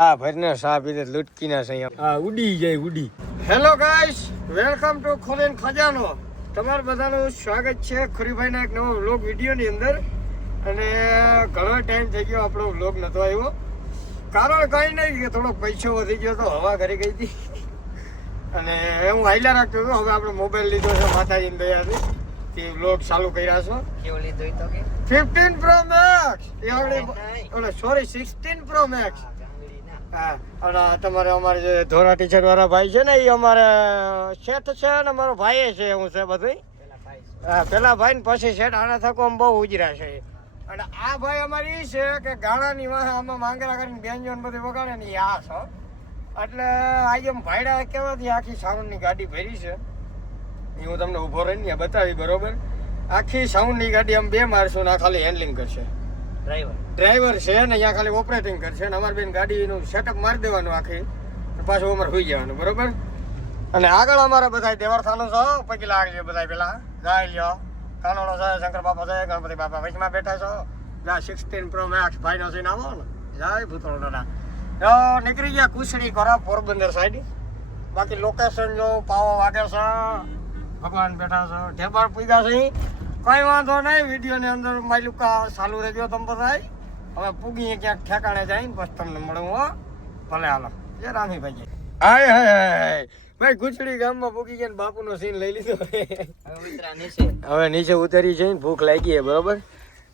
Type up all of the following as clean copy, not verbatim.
હા ભરને સા પીધે લૂટકી ના છે હા ઉડી જાય ઉડી. હેલો ગાઈસ, વેલકમ ટુ ખોલેન ખજાનો. તમારું બધાનું સ્વાગત છે ખુરીભાઈના એક નવો વ્લોગ વિડીયોની અંદર. અને ઘણો ટાઈમ થઈ ગયો આપણો વ્લોગ નતો આવ્યો. કારણ કંઈ નહીં કે થોડોક પૈસો વધી ગયો તો હવા કરી ગઈ હતી અને હું હાઈલા રાખતો હતો. હવે આપણે મોબાઈલ લીધો છે માતાજીની દયાથી તે વ્લોગ ચાલુ કર્યા છો. કેવો લીધો તો કે 15 Pro Max એ આપણે સોરી 16 Pro Max. હા અને તમારે અમારે જે ધોરા ટીચર વાળા ભાઈ છે ને એ અમારે શેઠ છે ને મારો ભાઈ છે. હું છે બધું હા પેલા ભાઈ ને પછી શેઠ આના થકો આમ બહુ ઉજરા છે. અને આ ભાઈ અમારી એ છે કે ગાળાની વાહ આમાં માંગરા કરીને બેનજો ને બધું વગાડે ને આ છો. એટલે આજે એમ ભાઈડા કહેવાથી આખી સાઉન્ડની ગાડી ભરી છે એ હું તમને ઊભો રહીને બતાવી બરોબર. આખી સાઉન્ડની ગાડી આમ બે મારશું ને આ ખાલી હેન્ડલિંગ કરશે. ડ્રાઈવર છે ને અહીંયા ખાલી ઓપરેટિંગ કરશે ને અમારી બેન ગાડીનું સેટઅપ મારી દેવાનું આખી પાછું અમારે હોઈ જવાનું બરોબર. અને આગળ અમારે બધા દેવરથાનું છો પછી લાગશે બધા પેલા ગાય લ્યો કાનોડો છે શંકર બાપા છે ગણપતિ બાપા વચમાં બેઠા છો. જ્યાં 16 Pro Max ભાઈનો છે આવો ને જય ભૂતળોના નીકળી ગયા કુસડી કરા પોરબંદર સાઈડ. બાકી લોકેશન જો પાવો વાગે છે ભગવાન બેઠા છે ઢેબાર પૂગ્યા છે. કઈ વાંધો નહીં વિડીયોની અંદર માયલુકા ચાલુ રહેજો તમે બધા. હવે પૂગીએ ક્યાંક ઠેકાણે જાય ને પછી તમને મળું હો. ભલે હાલો જય રામીભાઈ. હાય હાય હાય ભાઈ કુચડી ગામમાં પૂગી ગયા બાપુનો સીન લઈ લીધો. હવે નીચે ઉતરી છે ભૂખ લાગી છે બરોબર.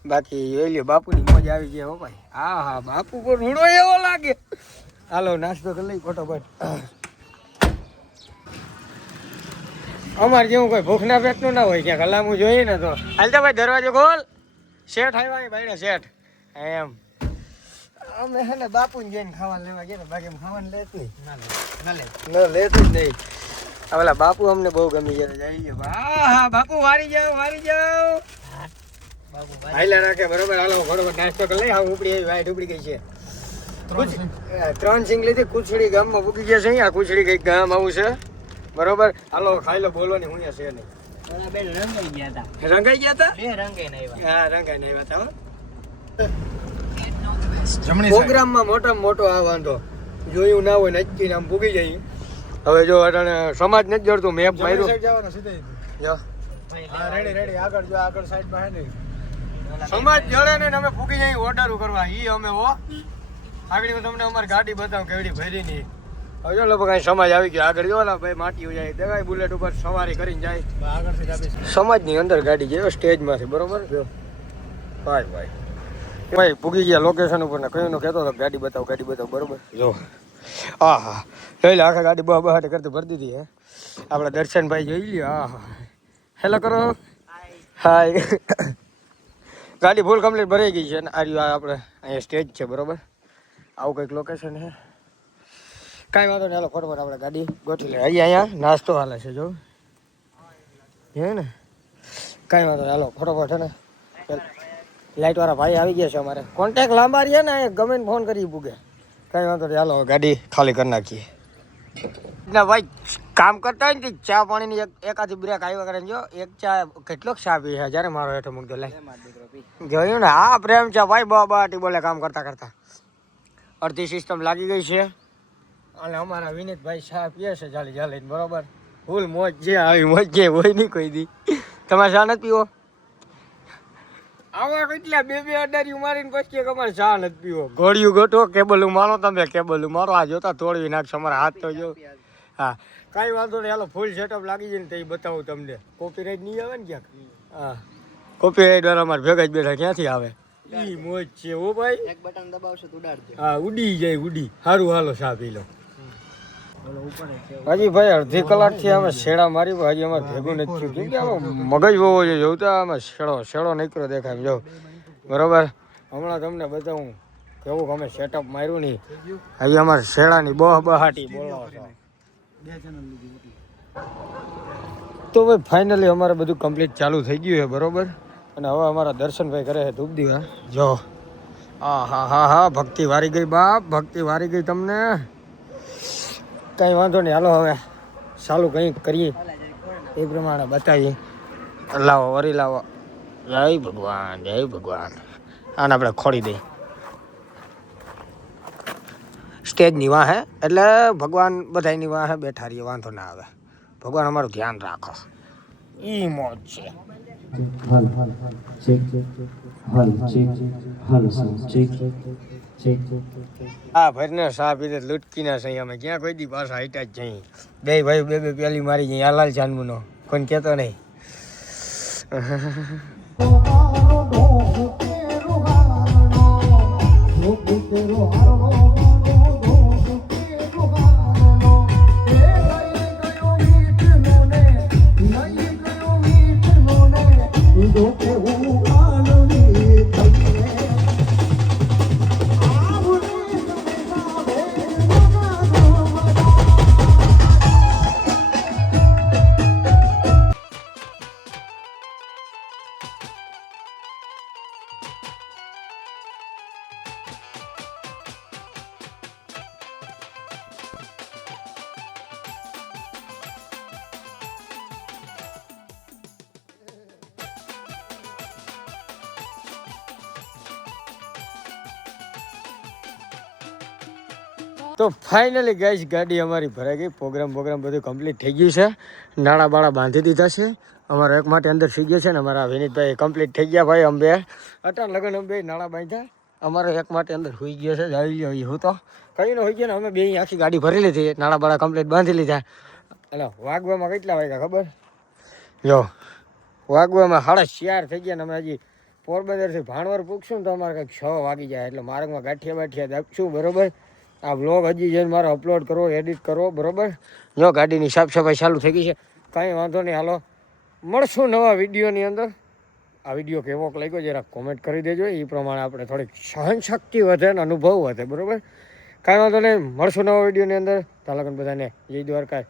બાકી જોઈ લ્યો બાપુની મોજ આવી ગઈ હો ભાઈ. હા હા બાપુ પર રૂડો એવો લાગે. હાલો નાસ્તો કરી લઈ ફટોફટ. અમારે જેવું કોઈ ભૂખના પેટનું ના હોય ક્યાંક હલામું જોઈએ ને તો હાલતા ભાઈ દરવાજો ખોલ. શેઠ આવ્યા ભાઈ શેઠ એમ અમે હે ને બાપુને જઈને ખાવાનું લેવા ગયા ને બાકી એમ ખાવાનું લેતું લેતું જ નહીં. ઓલા બાપુ અમને બહુ ગમી ગયા જઈએ. હા હા બાપુ વારી જાવ હાઈલા રાખે બરોબર. હાલો બરોબર નાસ્તો કરી લઈ. હા ઉપડી આવી વાઈટ ઉપડી ગઈ છે. 3 સિંગ લીધી. કુચડી ગામમાં પૂકી ગયા છે. અહીંયા કુચડી કઈક ગામ આવું છે બરોબર. હાલો ખાઈ લો બોલવાની હું છે નહીં. રંગાઈ ગયા હતા હા રંગાઈ નહીં હતા. પ્રોગ્રામમાં મોટામાં મોટો આ વાંધો જોયું ના હોય નક્કી આમ પૂગી જાય. હવે જો અટાણે સમાજ નથી જોડતું મેપ માર્યું સમાજ જડે ને અમે પૂગી જઈએ ઓર્ડર કરવા ઈ અમે હો. આગળ તમને અમારી ગાડી બતાવ કેવડી ભરી ની. હવે જો લોકો કઈ સમાજ આવી ગયો આગળ જો ભાઈ માટી જાય દેખાય બુલેટ ઉપર સવારી કરીને જાય. સમાજની અંદર ગાડી જાય સ્ટેજમાંથી બરોબર. જો ભાઈ ભાઈ ભાઈ પૂગી ગયા લોકેશન ઉપર ને કયું કહેતો હતો ગાડી બતાવ બરોબર. જો હા હા જોઈ લે આખા ગાડી બહાટ કરતી ભરી દીધી હે. આપણા દર્શનભાઈ જોઈ લ્યો. હા હા હેલો કરો હાય. ગાડી ફૂલ કમ્પ્લીટ ભરાઈ ગઈ છે. અને આ રહ્યું આપણે અહીંયા સ્ટેજ છે બરોબર. આવું કંઈક લોકેશન છે. કાંઈ વાંધો નહીં હાલો ફટોફટ આપણે ગાડી ગોઠવી લે. અહીંયા નાસ્તો હાલે છે જો હે ને. કાંઈ વાંધો નહીં હાલો ફટોફટ છે ને. લાઇટ વાળા ભાઈ આવી ગયા છે અમારે. કોન્ટેક્ટ લાંબા રહ્યા ને ગમે ને ફોન કરી પૂગે. કાંઈ વાંધો નહીં હાલો ગાડી ખાલી કરી નાખીએ. ના ભાઈ કામ કરતા હોય ને ચા પાણીની એકાદી બ્રેક આવ્યા કરે જો એક ચા કેટલોક ચા પી છે જ્યારે મારો હેઠો મૂકજો લે જોયું ને. હા પ્રેમ છે ભાઈ બાટી બોલે કામ કરતા અડધી સિસ્ટમ લાગી ગઈ છે. અને અમારા વિનીતભાઈ ચા પીએ છે ચાલી બરોબર. ફૂલ મોજ છે આવી મોજ છે હોય નહીં કોઈ દી. તમારે ચા નથી પીવો આવા કેટલા બે અડારી મારીને પછી અમારે ચા નથી પીવો. ઘોડિયું ગોઠવો કેબલું મારો તમે કેબલું મારો આ જોતા તોડવી નાખશો અમારા હાથ તો જો. હા કાંઈ વાંધો નહીં હાલો ફૂલ સેટઅપ લાગી જાય ને તો એ બતાવું તમને. કોપીરાઇટ નહીં આવે ને ક્યાંક. હા કોપીરાઇટ વાળા અમારે ભેગા જ બેઠા ક્યાંથી આવે. ઈ મોજ છે ઓ ભાઈ. એક બટન દબાવશો તો ઉડાડજો. હા ઉડી જાય ઉડી. સારું હાલો ચા પી લો. હજી ભાઈ અડધી કલાકથી અમે શેડા મારી હજી અમારે ભેગું નથી થયું. કેમ કે આમાં મગજ બહુ છે જોતા અમે શેડો નીકળ્યો દેખાય જો બરોબર. હમણાં તમને બતાવું કેવું અમે સેટઅપ માર્યું નહીં. હજી અમારે શેડાની બહાટી બોલો તો ભાઈ ફાઇનલી અમારે બધું કમ્પ્લીટ ચાલુ થઈ ગયું છે બરોબર. અને હવે અમારા દર્શનભાઈ કરે છે ધૂપ દીવા જો. હા ભક્તિ વારી ગઈ બાપ ભક્તિ વારી ગઈ તમને. કંઈ વાંધો નહીં હાલો હવે ચાલુ કંઈક કરીએ એ પ્રમાણે બતાવીએ. લાવો વરી લાવો. જય ભગવાન આને આપણે ખોડી દઈએ. સ્ટેજની વાહે એટલે ભગવાન બધાની વાહે બેઠા રહીએ, વાંધો ના આવે. ભગવાન અમારું ધ્યાન રાખો. ઈ મોજ છે. હાલ ચેક હાલ ચેક હાલ ચેક ચેક. હા ભરને સા પીધે લૂટકીના સહી અમે ક્યાં કોઈ દી પાછા હાઈટા જ જઈ. બે ભાઈ બે પેલી મારી જઈ હાલાલ જાનમુનો કોઈ કહેતો નહીં. તો ફાઇનલી ગાઈસ ગાડી અમારી ભરાઈ ગઈ. પ્રોગ્રામ બધું કમ્પ્લીટ થઈ ગયું છે. નાળા બાળા બાંધી દીધા છે. અમારો એક માટે અંદર થઈ ગયો છે ને અમારા વિનીતભાઈ કમ્પ્લીટ થઈ ગયા. ભાઈ અંબે અટાણ લગન અંબે નાળા બાંધ્યા. અમારો એક માટે અંદર હોઈ ગયો છે. આવી ગયો હું તો કઈ ન હોઈ ગયો ને અમે બે આખી ગાડી ભરી લીધી. નાળા બાળા કમ્પ્લીટ બાંધી લીધા. એટલે વાગવામાં કેટલા વાગ્યા ખબર? જો વાગવામાં 4:30 થઈ ગયા ને અમે હજી પોરબંદરથી ભાણવર પૂછશું ને તો અમારે કંઈક 6 વાગી જાય. એટલે માર્ગમાં ગાંઠિયા દાબશું. બરોબર. આ વ્લોગ હજી જઈને મારે અપલોડ કરવો, એડિટ કરવો. બરોબર. જો ગાડીની સાફ સફાઈ ચાલુ થઈ ગઈ છે. કાંઈ વાંધો નહીં. હાલો મળશું નવા વિડીયોની અંદર. આ વિડીયો કેવો લાગ્યો જરા કોમેન્ટ કરી દેજો. એ પ્રમાણે આપણે થોડીક સહનશક્તિ વધે ને અનુભવ વધે. બરોબર. કાંઈ વાંધો નહીં. મળશું નવા વિડીયોની અંદર. તાલકન બધાને જય દ્વારકા.